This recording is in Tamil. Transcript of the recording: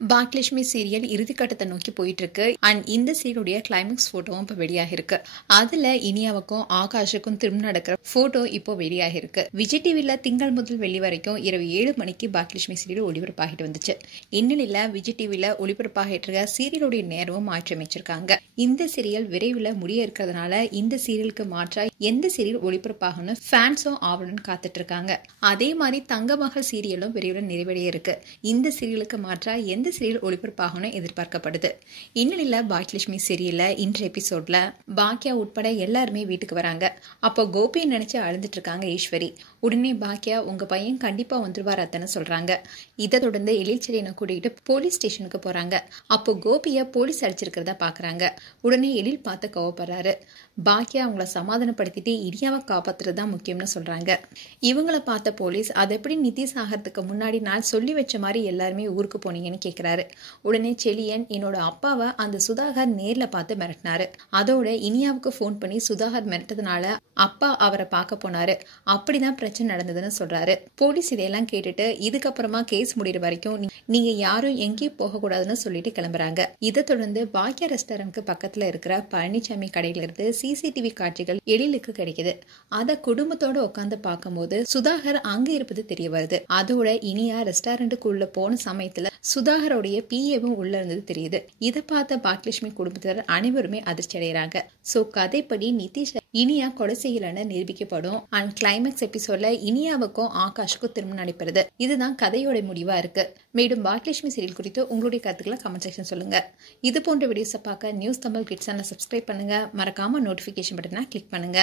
பாக்யலட்சுமி சீரியல் இறுதிக்கட்டத்தை நோக்கி போயிட்டு இருக்கு. அண்ட் இந்த சீரியலுடைய கிளைமேக்ஸ் போட்டோவும் இப்ப வெளியாக இருக்கு. அதுல இனியாவுக்கும் ஆகாஷுக்கும் திரும்ப நடக்கிற போட்டோ இப்போ வெளியாக இருக்கு. விஜய் டிவில திங்கள் முதல் வெள்ளி வரைக்கும் இரவு 7 மணிக்கு பாக்யலட்சுமி சீரியல் ஒளிபரப்பாகிட்டு வந்துச்சு. இந்நிலையில விஜய் டிவில ஒளிபரப்பாகிட்டு இருக்க சீரியலுடைய நேரமும் மாற்றி அமைச்சிருக்காங்க. இந்த சீரியல் விரைவில் முடிய இருக்கிறதுனால இந்த சீரியலுக்கு மாற்றா எந்த சீரியல் ஒளிபரப்பாகணும் ஃபேன்ஸும் ஆவலுடன் காத்துட்டு இருக்காங்க. அதே மாதிரி தங்கமகள் சீரியலும் விரைவில் நிறைவடைய இருக்கு. இந்த சீரியலுக்கு மாற்றா எந்த சீரியல் ஒளிபரப்பாகணும் எதிர்பார்க்கப்படுது. இந்நிலையில பாக்யலட்சுமி சீரியல்ல இன்றைய எபிசோட்ல பாக்யா உட்பட எல்லாருமே வீட்டுக்கு வராங்க. அப்போ கோபியை நினைச்சு அழுந்துட்டு இருக்காங்க ஈஸ்வரி. உடனே பாக்யா உங்க பையன் கண்டிப்பா வந்துருவார் அத்தனை சொல்றாங்க. இதை தொடர்ந்து எழில்செழியனை கூட்டிகிட்டு போலீஸ் ஸ்டேஷனுக்கு போறாங்க. அப்போ கோபிய போலீஸ் அடிச்சிருக்கிறத பாக்குறாங்க. உடனே எழில் பார்த்து கோவப்படுறாரு. பாக்யா அவங்கள சமாதானப்படுத்திட்டு இனியாவை காப்பாத்துறது தான் முக்கியம்னு சொல்றாங்க. இவங்களை பார்த்த போலீஸ் அதை எப்படி நிதிஷ் ஆகிறதுக்கு முன்னாடி நான் சொல்லி வச்ச மாதிரி எல்லாருமே ஊருக்கு போனீங்கன்னு கேட்கிறாரு. உடனே செழியன் என்னோட அப்பாவை அந்த சுதாகர் நேர்ல பார்த்து மிரட்டினாரு. அதோட இனியாவுக்கு போன் பண்ணி சுதாகர் மிரட்டதுனால அப்பா அவரை பார்க்க போனாரு. அப்படிதான் பிரச்சனை நடந்ததுன்னு சொல்றாரு. போலீஸ் இதையெல்லாம் கேட்டுட்டு இதுக்கப்புறமா கேஸ் முடிகிற வரைக்கும் நீங்க யாரும் எங்கேயும் போக கூடாதுன்னு சொல்லிட்டு கிளம்புறாங்க. இதை தொடர்ந்து பாக்யா ரெஸ்டாரண்ட்க்கு பக்கத்துல இருக்கிற பழனிசாமி கடையில இருந்து சிசிடிவி காட்சிகள் எழிலுக்கு கிடைக்குது. அத குடும்பத்தோட உட்காந்து பார்க்கும்போது சுதாகர் அங்க இருப்பது தெரிய வருது. அதோட இனியா ரெஸ்டாரண்ட்டுக்குள்ள போன சமயத்துல சுதாகரோடைய பிஏவும் உள்ள இருந்தது தெரியுது. இதை பார்த்த பாக்யலட்சுமி குடும்பத்தினர் அனைவருமே அதிர்ச்சி அடைகிறாங்க. சோ கதைப்படி நிதிஷ் இனியா கொலை செய்யலன்னு நிரூபிக்கப்படும். அண்ட் கிளைமேக்ஸ் எபிசோட்ல இனியாவுக்கும் ஆகாஷுக்கும் திரும்ப நடைபெறுது. இதுதான் கதையோட முடிவா இருக்கு. மேலும் பாக்யலட்சுமி சீரியல் குறித்து உங்களுடைய கருத்துக்களை கமெண்ட் செக்ஷன் சொல்லுங்க. இது போன்ற வீடியோஸை பார்க்க நியூஸ் தமிழ் கிட்ஸ் சேனலை சப்ஸ்கிரைப் பண்ணுங்க. மறக்காம நோட்டிபிகேஷன் பட்டனை கிளிக் பண்ணுங்க.